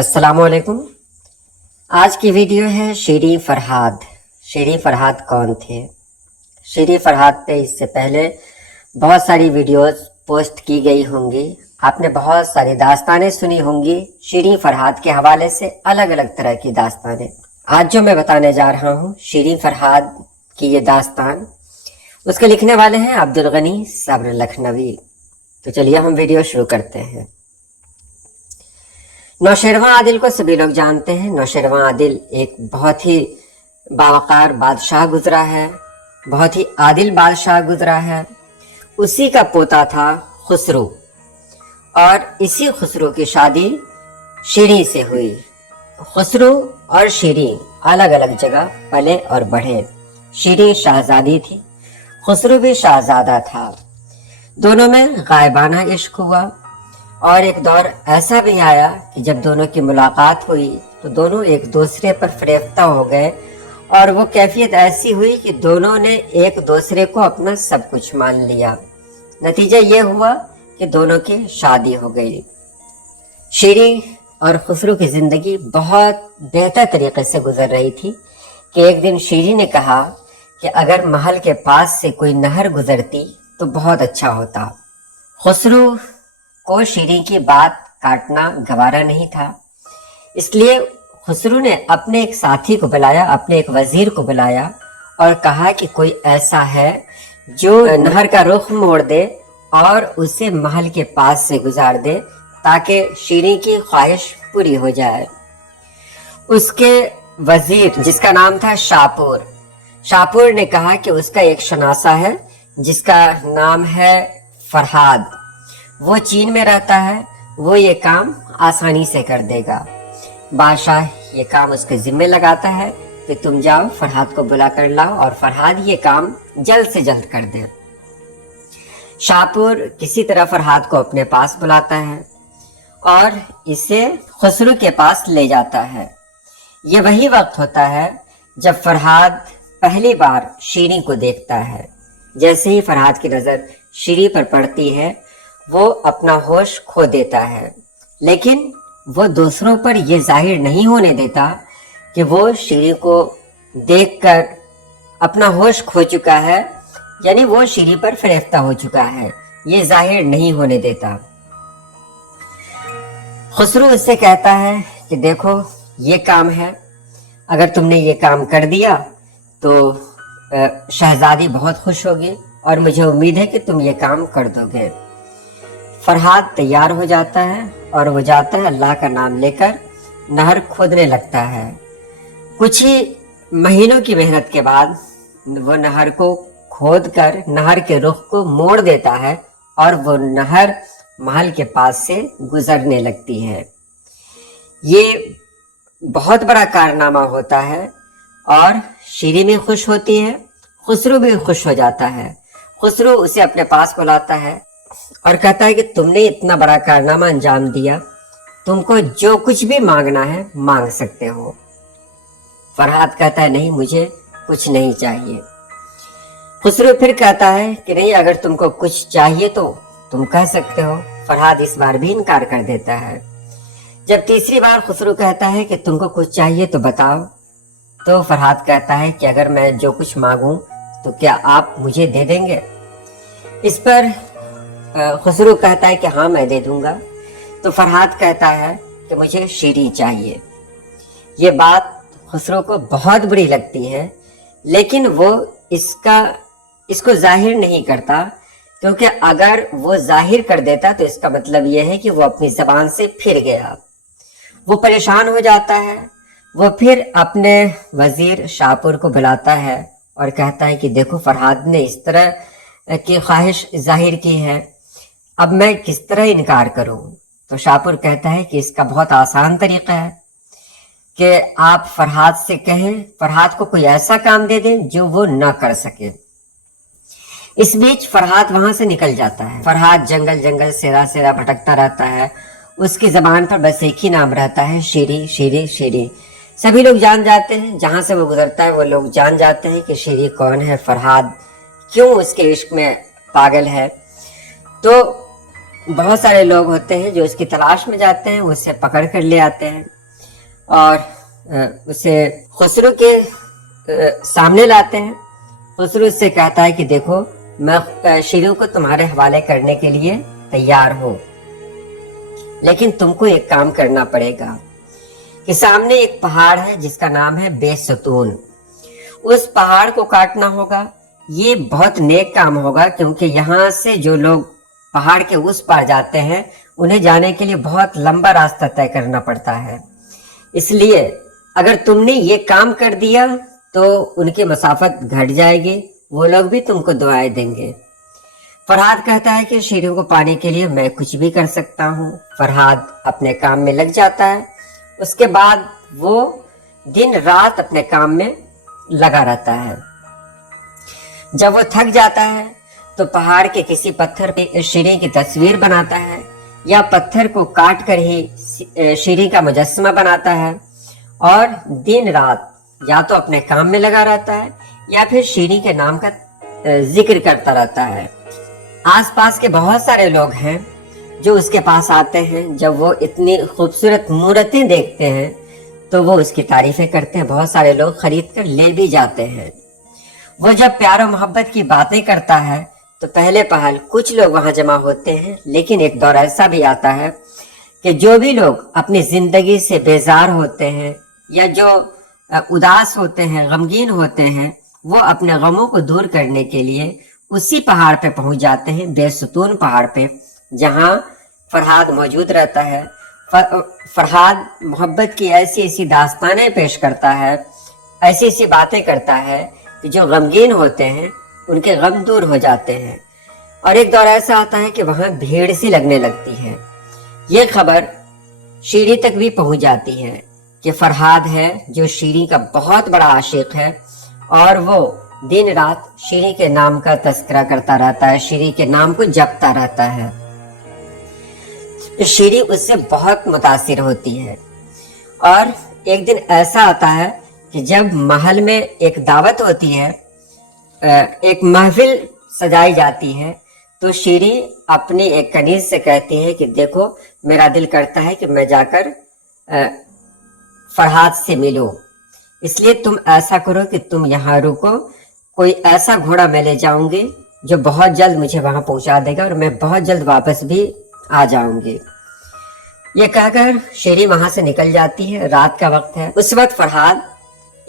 अस्सलामुअलैकुम। आज की वीडियो है शीरीं फरहाद। शीरीं फरहाद कौन थे? शीरीं फरहाद पे इससे पहले बहुत सारी वीडियोस पोस्ट की गई होंगी। आपने बहुत सारी दास्तानें सुनी होंगी शीरीं फरहाद के हवाले से, अलग अलग तरह की दास्तानें। आज जो मैं बताने जा रहा हूँ शीरीं फरहाद की ये दास्तान, उसके लिखने वाले हैं अब्दुल गनी सब्र लखनवी। तो चलिए हम वीडियो शुरू करते हैं। नौशेरवां आदिल को सभी लोग जानते हैं। नौशेरवां आदिल एक बहुत ही बावकार बादशाह गुजरा है, बहुत ही आदिल बादशाह गुजरा है। उसी का पोता था खुसरो, और इसी खुसरो की शादी शीरीं से हुई। खुसरो और शीरीं अलग अलग जगह पले और बढ़े। शीरीं शहजादी थी, खुसरो भी शहजादा था। दोनों में गायबाना इश्क हुआ, और एक दौर ऐसा भी आया कि जब दोनों की मुलाकात हुई तो दोनों एक दूसरे पर फरेफ्ता हो गए, और वो कैफियत ऐसी हुई कि दोनों ने एक दूसरे को अपना सब कुछ मान लिया। नतीजा ये हुआ कि दोनों की शादी हो गई। शीरीं और खुसरो की जिंदगी बहुत बेहतर तरीके से गुजर रही थी कि एक दिन शीरीं ने कहा कि अगर महल के पास से कोई नहर गुजरती तो बहुत अच्छा होता। खुसरो को शीरीं की बात काटना गवारा नहीं था, इसलिए खुसरो ने अपने एक साथी को बुलाया, अपने एक वजीर को बुलाया और कहा कि कोई ऐसा है जो नहर का रुख मोड़ दे और उसे महल के पास से गुजार दे, ताकि शीरीं की ख्वाहिश पूरी हो जाए। उसके वजीर, जिसका नाम था शाहपुर ने कहा कि उसका एक शनासा है जिसका नाम है फरहाद, वो चीन में रहता है, वो ये काम आसानी से कर देगा। बादशाह ये काम उसके जिम्मे लगाता है कि तुम जाओ फरहाद को बुला कर लाओ और फरहाद ये काम जल्द से जल्द कर दे। शाहपुर किसी तरह फरहाद को अपने पास बुलाता है और इसे खुसरो के पास ले जाता है। ये वही वक्त होता है जब फरहाद पहली बार शीरीं को देखता है। जैसे ही फरहाद की नजर शीरीं पर पड़ती है वो अपना होश खो देता है, लेकिन वो दूसरों पर यह जाहिर नहीं होने देता कि वो शीरीं को देखकर अपना होश खो चुका है, यानी वो शीरीं पर फरेफ्ता हो चुका है, ये जाहिर नहीं होने देता। खुसरो उससे कहता है कि देखो ये काम है, अगर तुमने ये काम कर दिया तो शहजादी बहुत खुश होगी और मुझे उम्मीद है कि तुम ये काम कर दोगे। फरहाद तैयार हो जाता है और वो जाता है, अल्लाह का नाम लेकर नहर खोदने लगता है। कुछ ही महीनों की मेहनत के बाद वो नहर को खोदकर नहर के रुख को मोड़ देता है और वो नहर महल के पास से गुजरने लगती है। ये बहुत बड़ा कारनामा होता है और शीरीं भी खुश होती है, खुसरो भी खुश हो जाता है। खुसरो उसे अपने पास बुलाता है और कहता है कि तुमने इतना बड़ा कारनामा अंजाम दिया, तुमको जो कुछ भी मांगना है मांग सकते हो। फरहाद कहता है नहीं, मुझे कुछ नहीं चाहिए। खुसरो फिर कहता है कि नहीं, अगर तुमको कुछ चाहिए तो तुम कह सकते हो। फरहाद इस बार भी इनकार कर देता है। जब तीसरी बार खुसरो कहता है कि तुमको कुछ चाहिए तो बताओ, तो फरहाद कहता है कि अगर मैं जो कुछ मांगूं तो क्या आप मुझे दे देंगे? इस पर खुसरो कहता है कि हाँ मैं दे दूंगा। तो फरहाद कहता है कि मुझे शीरीं चाहिए। ये बात खुसरो को बहुत बुरी लगती है, लेकिन वो इसको जाहिर नहीं करता, क्योंकि अगर वो जाहिर कर देता तो इसका मतलब यह है कि वो अपनी जबान से फिर गया। वो परेशान हो जाता है। वो फिर अपने वजीर शाहपुर को बुलाता है और कहता है कि देखो फरहाद ने इस तरह की ख्वाहिश जाहिर की है, अब मैं किस तरह इनकार करूं? तो शाहपुर कहता है कि इसका बहुत आसान तरीका है कि आप फरहाद से कहें, फरहाद को कोई ऐसा काम दे दें जो वो ना कर सके। इस बीच फरहाद वहां से निकल जाता है। फरहाद जंगल जंगल सेरा सेरा भटकता रहता है। उसकी जबान पर बस एक ही नाम रहता है, शीरीं शीरीं शीरीं। सभी लोग जान जाते हैं, जहां से वो गुजरता है वो लोग जान जाते हैं कि शीरीं कौन है, फरहाद क्यों उसके इश्क में पागल है। तो बहुत सारे लोग होते हैं जो उसकी तलाश में जाते हैं, उसे पकड़ कर ले आते हैं और उसे खुसरो के सामने लाते हैं। खुसरो उससे कहता है कि देखो, मैं शीरू को तुम्हारे हवाले करने के लिए तैयार हूँ, लेकिन तुमको एक काम करना पड़ेगा कि सामने एक पहाड़ है जिसका नाम है बेसतून, उस पहाड़ को काटना होगा। ये बहुत नेक काम होगा, क्योंकि यहाँ से जो लोग पहाड़ के उस पार जाते हैं उन्हें जाने के लिए बहुत लंबा रास्ता तय करना पड़ता है। इसलिए अगर तुमने ये काम कर दिया तो उनकी मसाफत घट जाएगी, वो लोग भी तुमको दुआएं देंगे। फरहाद कहता है कि शीरू को पाने के लिए मैं कुछ भी कर सकता हूँ। फरहाद अपने काम में लग जाता है। उसके बाद वो दिन रात अपने काम में लगा रहता है। जब वो थक जाता है तो पहाड़ के किसी पत्थर पे शीरी की तस्वीर बनाता है, या पत्थर को काट कर ही शीरी का मुजस्समा बनाता है, और दिन रात या तो अपने काम में लगा रहता है या फिर शीरी के नाम का जिक्र करता रहता है। आसपास के बहुत सारे लोग हैं जो उसके पास आते हैं। जब वो इतनी खूबसूरत मूर्तें देखते हैं तो वो उसकी तारीफें करते हैं। बहुत सारे लोग खरीद कर ले भी जाते हैं। वो जब प्यार और मोहब्बत की बातें करता है तो पहले पहल कुछ लोग वहां जमा होते हैं, लेकिन एक दौर ऐसा भी आता है कि जो भी लोग अपनी जिंदगी से बेजार होते हैं या जो उदास होते हैं, गमगीन होते हैं, वो अपने गमों को दूर करने के लिए उसी पहाड़ पे पहुंच जाते हैं, बेसतून पहाड़ पे, जहां फरहाद मौजूद रहता है। फरहाद मोहब्बत की ऐसी ऐसी दास्तानें पेश करता है, ऐसी ऐसी बातें करता है कि जो गमगीन होते हैं उनके गम दूर हो जाते हैं। और एक दौर ऐसा आता है कि वहां भीड़ सी लगने लगती है। ये खबर शीरी तक भी पहुंच जाती है कि फरहाद है जो शीरी का बहुत बड़ा आशिक है, और वो दिन रात शीरी के नाम का तस्करा करता रहता है, शीरी के नाम को जपता रहता है। शीरी उससे बहुत मुतासिर होती है। और एक दिन ऐसा आता है कि जब महल में एक दावत होती है, एक महफिल सजाई जाती है, तो शीरी अपनी एक कनीज से कहती है कि देखो, मेरा दिल करता है कि मैं जाकर फरहाद से मिलूं, इसलिए तुम ऐसा करो कि तुम यहाँ रुको, कोई ऐसा घोड़ा मैं ले जाऊंगी जो बहुत जल्द मुझे वहां पहुंचा देगा और मैं बहुत जल्द वापस भी आ जाऊंगी। ये कहकर शीरी वहां से निकल जाती है। रात का वक्त है। उस वक्त फरहाद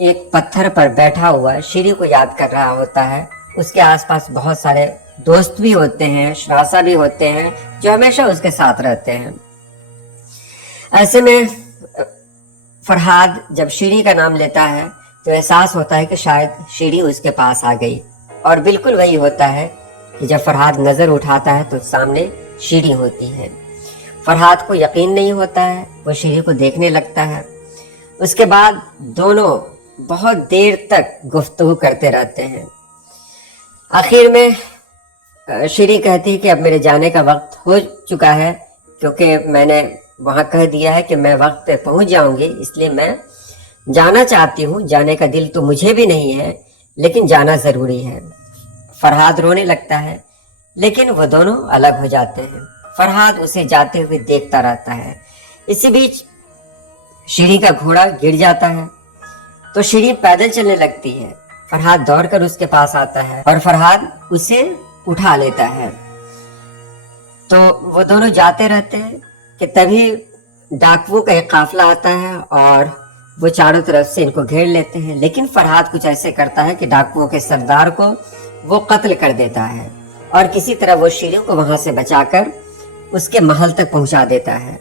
एक पत्थर पर बैठा हुआ शीरी को याद कर रहा होता है। उसके आसपास बहुत सारे दोस्त भी होते हैं, शरासा भी होते हैं, जो हमेशा उसके साथ रहते हैं। ऐसे में फरहाद जब शीरी का नाम लेता है तो एहसास होता है कि शायद शीरी उसके पास आ गई, और बिल्कुल वही होता है कि जब फरहाद नजर उठाता है तो सामने शीरी होती है। फरहाद को यकीन नहीं होता है, वो शीरी को देखने लगता है। उसके बाद दोनों बहुत देर तक गुफ्तगू करते रहते हैं। आखिर में शीरी कहती है कि अब मेरे जाने का वक्त हो चुका है, क्योंकि मैंने वहां कह दिया है कि मैं वक्त पे पहुंच जाऊंगी, इसलिए मैं जाना चाहती हूँ। जाने का दिल तो मुझे भी नहीं है, लेकिन जाना जरूरी है। फरहाद रोने लगता है, लेकिन वो दोनों अलग हो जाते हैं। फरहाद उसे जाते हुए देखता रहता है। इसी बीच शीरी का घोड़ा गिर जाता है तो शीरी पैदल चलने लगती है। फरहाद दौड़कर उसके पास आता है और फरहाद उसे उठा लेता है। तो वो दोनों जाते रहते हैं कि तभी डाकुओं का एक काफिला आता है और वो चारों तरफ से इनको घेर लेते हैं। लेकिन फरहाद कुछ ऐसे करता है कि डाकुओं के सरदार को वो कत्ल कर देता है, और किसी तरह वो शीरी को वहां से बचाकर उसके महल तक पहुंचा देता है।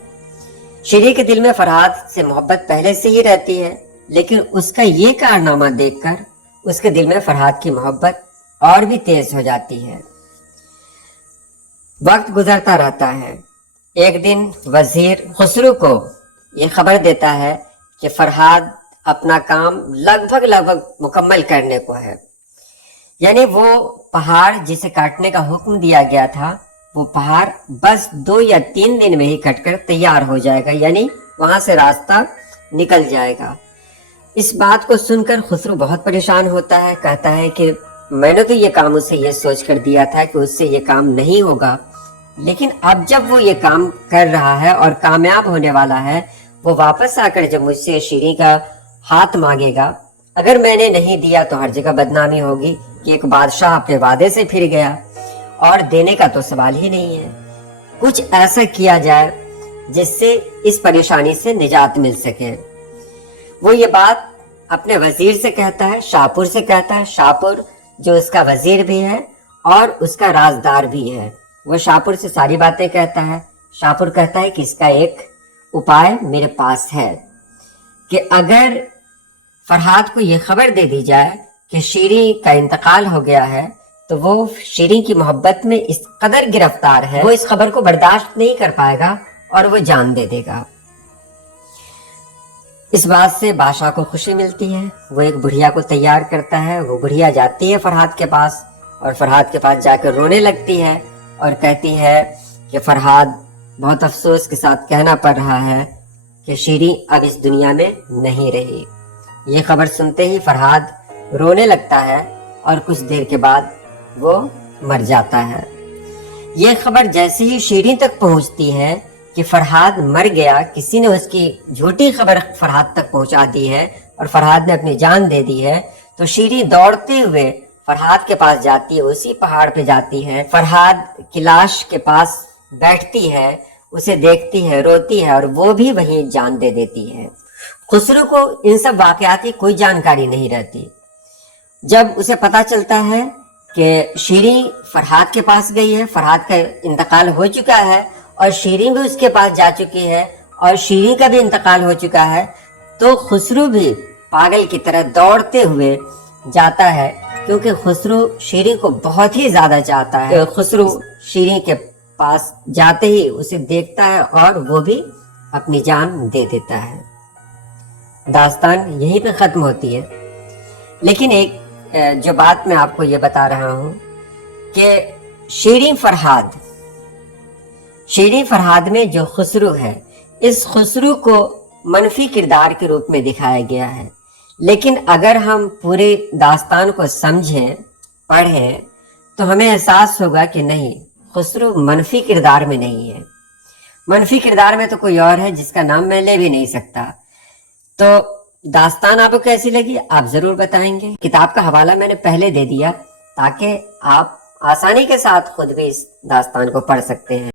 शीरी के दिल में फरहाद से मोहब्बत पहले से ही रहती है, लेकिन उसका ये कारनामा देखकर उसके दिल में फरहाद की मोहब्बत और भी तेज हो जाती है। वक्त गुजरता रहता है। एक दिन वजीर खुसरो को यह खबर देता है कि फरहाद अपना काम लगभग मुकम्मल करने को है। यानी वो पहाड़ जिसे काटने का हुक्म दिया गया था, वो पहाड़ बस 2 या 3 दिन में ही कटकर तैयार हो जाएगा, यानी वहां से रास्ता निकल जाएगा। इस बात को सुनकर खुसरो बहुत परेशान होता है। कहता है कि मैंने तो ये काम उसे ये सोच कर दिया था कि उससे ये काम नहीं होगा, لیکن اب جب وہ یہ کام کر رہا ہے اور کامیاب ہونے والا ہے، وہ واپس آ کر جب مجھ سے شیریں کا ہاتھ مانگے گا، اگر میں نے نہیں دیا تو ہر جگہ بدنامی ہوگی کہ ایک بادشاہ اپنے وعدے سے پھر گیا، اور دینے کا تو سوال ہی نہیں ہے۔ کچھ ایسا کیا جائے جس سے اس پریشانی سے نجات مل سکے۔ وہ یہ بات اپنے وزیر سے کہتا ہے، شاپور سے کہتا ہے، شاپور جو اس کا وزیر بھی ہے اور اس کا رازدار بھی ہے، وہ شاپور سے ساری باتیں کہتا ہے۔ شاپور کہتا ہے کہ اس کا ایک اپائے میرے پاس ہے کہ اگر فرحاد کو یہ خبر دے دی جائے کہ شیریں کا انتقال ہو گیا ہے تو وہ شیریں کی محبت میں اس قدر گرفتار ہے، وہ اس خبر کو برداشت نہیں کر پائے گا اور وہ جان دے دے گا۔ اس بات سے بادشاہ کو خوشی ملتی ہے، وہ ایک بڑھیا کو تیار کرتا ہے، وہ بڑھیا جاتی ہے فرحاد کے پاس اور فرحاد کے پاس جا کر رونے لگتی ہے اور کہتی ہے کہ فرحاد بہت افسوس کے ساتھ کہنا پڑ رہا ہے کہ شیریں اب اس دنیا میں نہیں رہی۔ یہ خبر سنتے ہی فرحاد رونے لگتا ہے اور کچھ دیر کے بعد وہ مر جاتا ہے۔ یہ خبر جیسے ہی شیریں تک پہنچتی ہے کہ فرحاد مر گیا، کسی نے اس کی جھوٹی خبر فرحاد تک پہنچا دی ہے اور فرحاد نے اپنی جان دے دی ہے، تو شیریں دوڑتے ہوئے فرحاد کے پاس جاتی ہے، اسی پہاڑ پہ جاتی ہے، فرحاد کی لاش کے پاس بیٹھتی ہے، اسے دیکھتی ہے، روتی ہے اور وہ بھی وہیں جان دے دیتی ہے۔ خسرو کو ان سب واقعات کی کوئی جانکاری نہیں رہتی۔ جب اسے پتا چلتا ہے کہ شیریں فرحاد کے پاس گئی ہے، فرحاد کا انتقال ہو چکا ہے اور شیریں بھی اس کے پاس جا چکی ہے اور شیریں کا بھی انتقال ہو چکا ہے، تو خسرو بھی پاگل کی طرح دوڑتے ہوئے جاتا ہے، کیونکہ خسرو شیریں کو بہت ہی زیادہ چاہتا ہے۔ خسرو شیریں کے پاس جاتے ہی اسے دیکھتا ہے اور وہ بھی اپنی جان دے دیتا ہے۔ داستان یہیں پہ ختم ہوتی ہے، لیکن ایک جو بات میں آپ کو یہ بتا رہا ہوں کہ شیریں فرحاد میں جو خسرو ہے، اس خسرو کو منفی کردار کے روپ میں دکھایا گیا ہے، لیکن اگر ہم پورے داستان کو سمجھیں، پڑھیں، تو ہمیں احساس ہوگا کہ نہیں، خسرو منفی کردار میں نہیں ہے۔ منفی کردار میں تو کوئی اور ہے جس کا نام میں لے بھی نہیں سکتا۔ تو داستان آپ کو کیسی لگی آپ ضرور بتائیں گے۔ کتاب کا حوالہ میں نے پہلے دے دیا تاکہ آپ آسانی کے ساتھ خود بھی اس داستان کو پڑھ سکتے ہیں۔